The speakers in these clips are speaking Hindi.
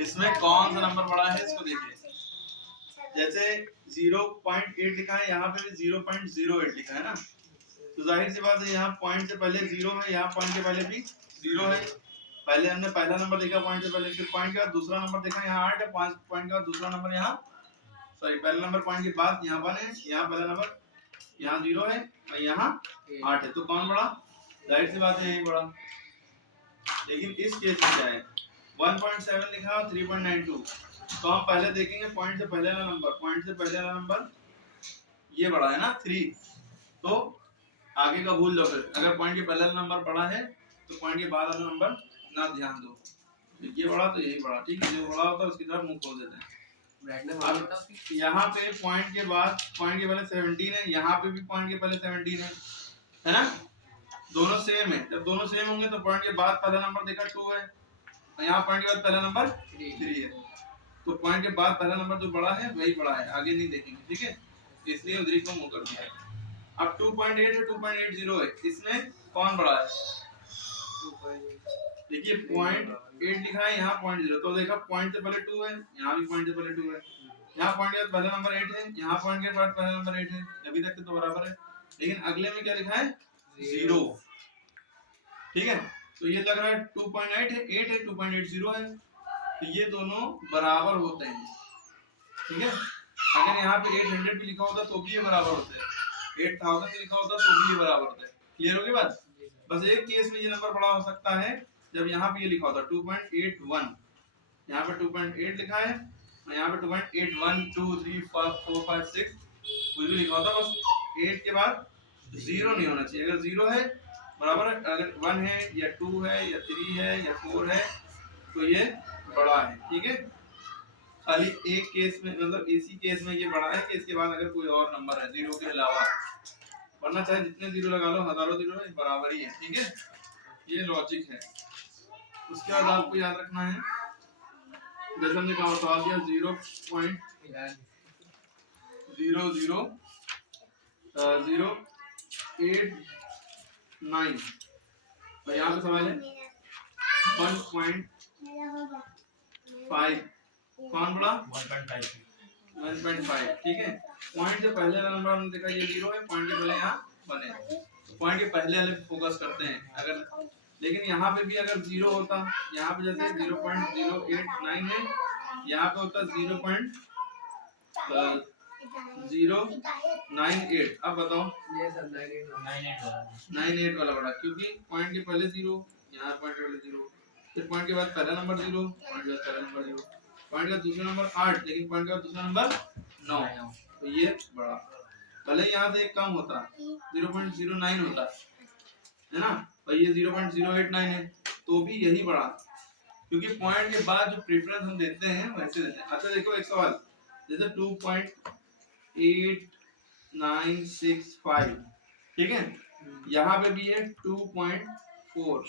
इसमें कौन सा नंबर बड़ा है इसको देखिए। जैसे 0.8 लिखा है, यहाँ पे भी 0.08 लिखा है ना, तो जाहिर सी बात है यहाँ पॉइंट से पहले 0 है, यहाँ पॉइंट के पहले भी 0 है। पहले हमने पहला नंबर देखा पॉइंट से पहले, फिर पॉइंट के बाद दूसरा नंबर देखा, यहाँ 8 है, पॉइंट के बाद दूसरा नंबर यहाँ, सॉरी पहला नंबर पॉइंट के बाद यहाँ 1 है, यहाँ पहला नंबर यहाँ 0 है और यहाँ 8 है, तो कौन बड़ा? जाहिर सी बात है यही बड़ा। लेकिन इस केस में क्या है, 1.7 लिखा और 3.92, तो हम पहले देखेंगे पॉइंट से पहले वाला नंबर, पॉइंट से पहले वाला नंबर ये बड़ा है ना 3, तो आगे का भूल जाओ। फिर अगर पॉइंट के पहले वाला नंबर बड़ा है तो पॉइंट के बाद वाला नंबर ना ध्यान दो, ये बड़ा तो यही बड़ा, ठीक है, जो बड़ा होता है उसकी तरफ मुंह खोल देते हैं। यहाँ पे पॉइंट के बाद पॉइंट के पहले 17 है, यहाँ पे भी पॉइंट के पहले 17 है ना, दोनों सेम है। जब दोनों सेम होंगे तो पॉइंट के बाद पहला नंबर देखा 2 है, यहाँ पॉइंट के बाद पहला नंबर 3 है, तो पॉइंट के बाद पहला नंबर जो बड़ा है वही बड़ा है, आगे नहीं देखेंगे, ठीक है, इसलिए उधरी को मुंह कर दिया है। अब 2.8 है, 2.80 है, इसमें कौन बड़ा है? देखिए पॉइंट 8 लिखा है, यहाँ पॉइंट 0, तो देखा पॉइंट से पहले 2 है, यहाँ भी पॉइंट से पहले 2 है, यहाँ पॉइंट के बाद पहला नंबर 8 है, यहाँ पॉइंट के बाद पहला नंबर 8 है, अभी तक तो बराबर है। लेकिन अगले में क्या लिखा है? 0, ठीक है, तो ये लग रहा है 2.8 है, 8 है, 2.80 है, तो ये दोनों बराबर होते हैं, ठीक है। अगर यहाँ पे 800 भी लिखा होता तो भी ये बराबर होते हैं, 8000 भी लिखा होता तो भी ये बराबर होते हैं। क्लियर होगी बात? बस एक केस में ये नंबर बड़ा हो सकता है, जब यहाँ पे ये लिखा होता 2.81, यहाँ पे 2.8 लिखा है और यहाँ पे 2.81 2 3 4 5 6 कुछ भी लिखा होता, बस 8 के बाद 0 नहीं होना चाहिए। अगर 0 है बराबर है, अगर 1 है या 2 है या 3 है या 4 है तो ये बड़ा है, ठीक है। खाली एक केस में, मतलब इसी केस में ये बड़ा है कि इसके बाद अगर कोई और नंबर है 0 के अलावा, वरना चाहे जितने 0 लगा लो, हजारों 0 है, बराबर ही है, ठीक है, ये लॉजिक है। उसके बाद आपको याद रखना है, जैसे हमने कहा बता दिया 0.00 0.089 और यहाँ पे सवाल है 1.5, कौन बड़ा? 1.5, ठीक है। पॉइंट के पहले वाला नंबर हमने देखा ये 0 है, पॉइंट के पहले यहाँ 1 है, पॉइंट के पहले वाले पे फोकस करते हैं। अगर लेकिन यहाँ पे भी अगर 0 होता, यहाँ पे जैसे 0.089 है, यहाँ पे होता 0.098। अब बताओ 98 वाला बड़ा, क्योंकि पॉइंट के पहले 0, यहाँ पॉइंट के पहले 0, फिर पॉइंट के बाद पहला नंबर 0, पॉइंट के बाद पहला नंबर 0, पॉइंट का दूसरा नंबर 8, लेकिन पॉइंट का दूसरा नंबर 9, तो ये बड़ा। भले यहाँ से एक कम होता 0.09 होता है ना, और ये 0.089 है, तो भी यही बड़ा, क्योंकि पॉइंट के बाद जो प्रेफरेंस हम देते हैं वैसे देते हैं। अच्छा देखो एक सवाल, जैसे 2.8965, ठीक है, यहाँ पे भी है 2.4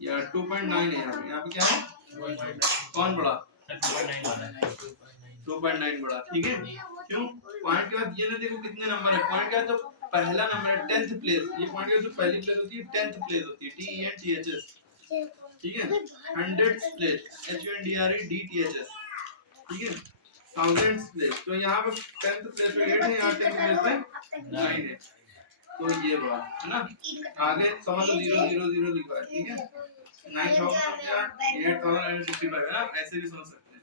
या 2.9 है, यहाँ पे क्या है? कौन बड़ा? 2.9 बड़ा, ठीक है। क्यों? पॉइंट के बाद ये ना देखो कितने नंबर है, पॉइंट का जो पहला नंबर है 10th प्लेस, ये पॉइंट का जो पहली प्लेस होती है 10th प्लेस होती है, TENTHS, ठीक है। 100th प्लेस HUNDREDTHS, ठीक है। 1000th प्लेस, तो यहाँ पे 10th प्लेस पे 8 है, यहाँ 10th प्लेस पे 9 है, तो ये बड़ा है ना। आगे समझ लो 0 0 0 लिखा है, ठीक है, 9000 है ना, ऐसे भी समझ सकते हैं।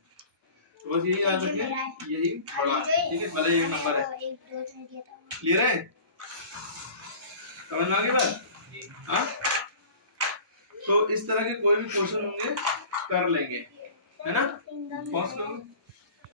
तो बस यही याद रखिए, यही बड़ा है, ठीक है, भले ये नंबर है। क्लियर है? समझ में आ गई बात? हाँ, तो इस तरह के कोई भी क्वेश्चन होंगे कर लेंगे, है ना, पहुंच लोगे।